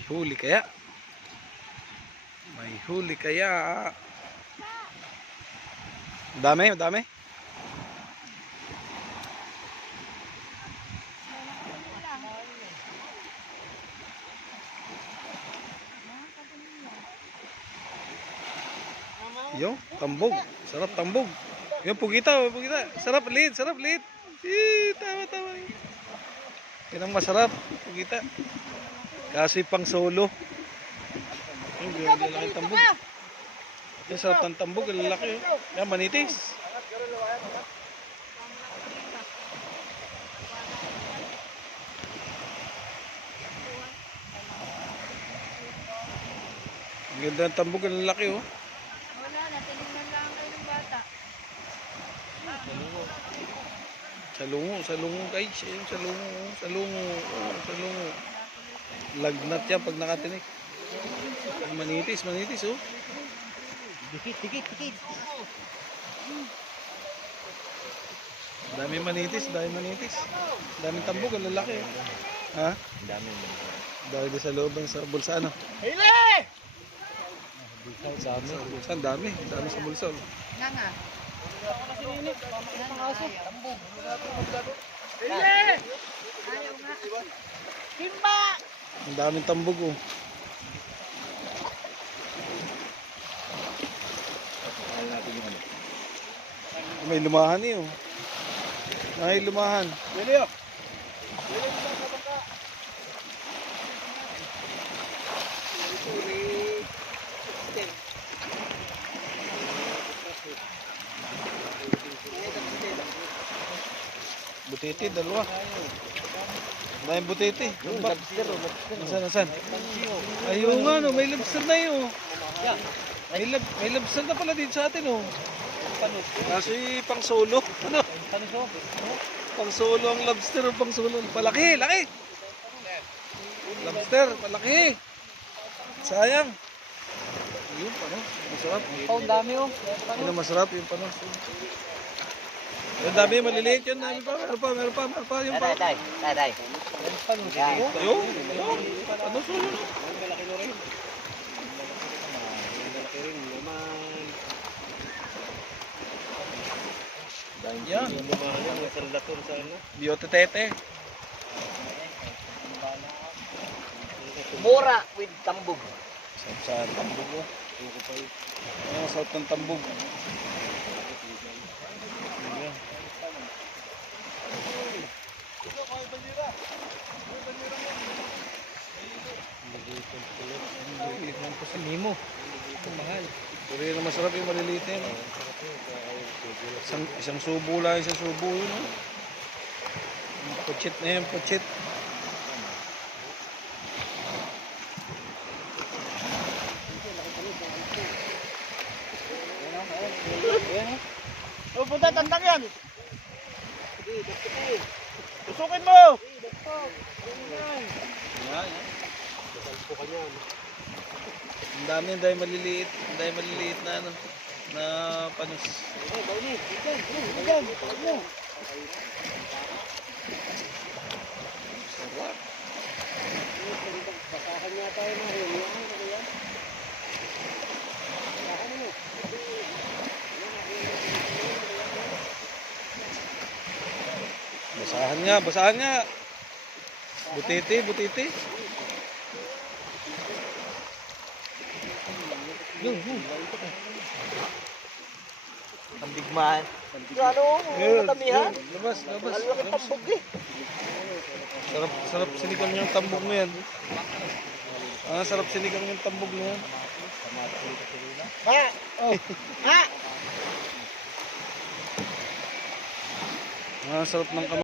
May huli kaya? May huli kaya? Dami, dami. Yung tambog, sarap tambog. Yung pugita, pugita. Sarap lead, sarap lead. Tawa, tawa. Yan ang masarap, pugita. Kasi pang solo. Yung lalaki tambog. Yung sarap ng tambog, lalaki. Yan, manitis. Ang ganda ng tambog, lalaki oh. Wala na, tinignan lang kayo ng bata. Salungo guys. Yung salungo. Oh, salungo. Lagnat yan pag nakatinik. Manitis oh. Dikit. Dami manitis. Daming tambog, ang lalaki. Ha? Dami. Dahil sa loob ng sa bulsa ano? Hili! Bulsa, dami sa bulsa. Nga nga. Hili! Ayaw nga. Simba! Ang daming tambog oh. May lumahan eh oh. May lumahan. Hili oh! Butiti, dalawa. Dahil butiti. Nasaan? Ayun nga no, may lobster na yun. May lobster na pala dito sa atin oh. Kasi pang solo. Ano? Pang solo ang lobster o pang solo. Palaki, laki. Lobster, palaki. Sayang. Yun, panos. Masarap. Ang dami oh. Yun ang masarap, yung panos. Yung dami, maliliit yun. Meron pa. Yung pa. Tay. Ayun. Panos mo yun. Yan. Biotetete. Mura with tambog. Sa tambog oh. Ano sa ng tambog? Ayan. Yan po sa Mimo. Mahal. Pero yun ang masarap yung maliliit na yun. Isang subo lang, isang subo yun. Yung puchit na yun, puchit. Oh, punta tandang yan. Tusukin mo. Ang dami dahil maliliit na ano, na panos. Sarap. Basahan nga. Butiti. Yung. Ang bigman. Ano? Matamihan? Labas. Malaki tambog eh. Sarap sinigang yung tambog mo yan. Sarap sinigang yung tambog mo yan. Ha? Oh. Ha? Sarap ng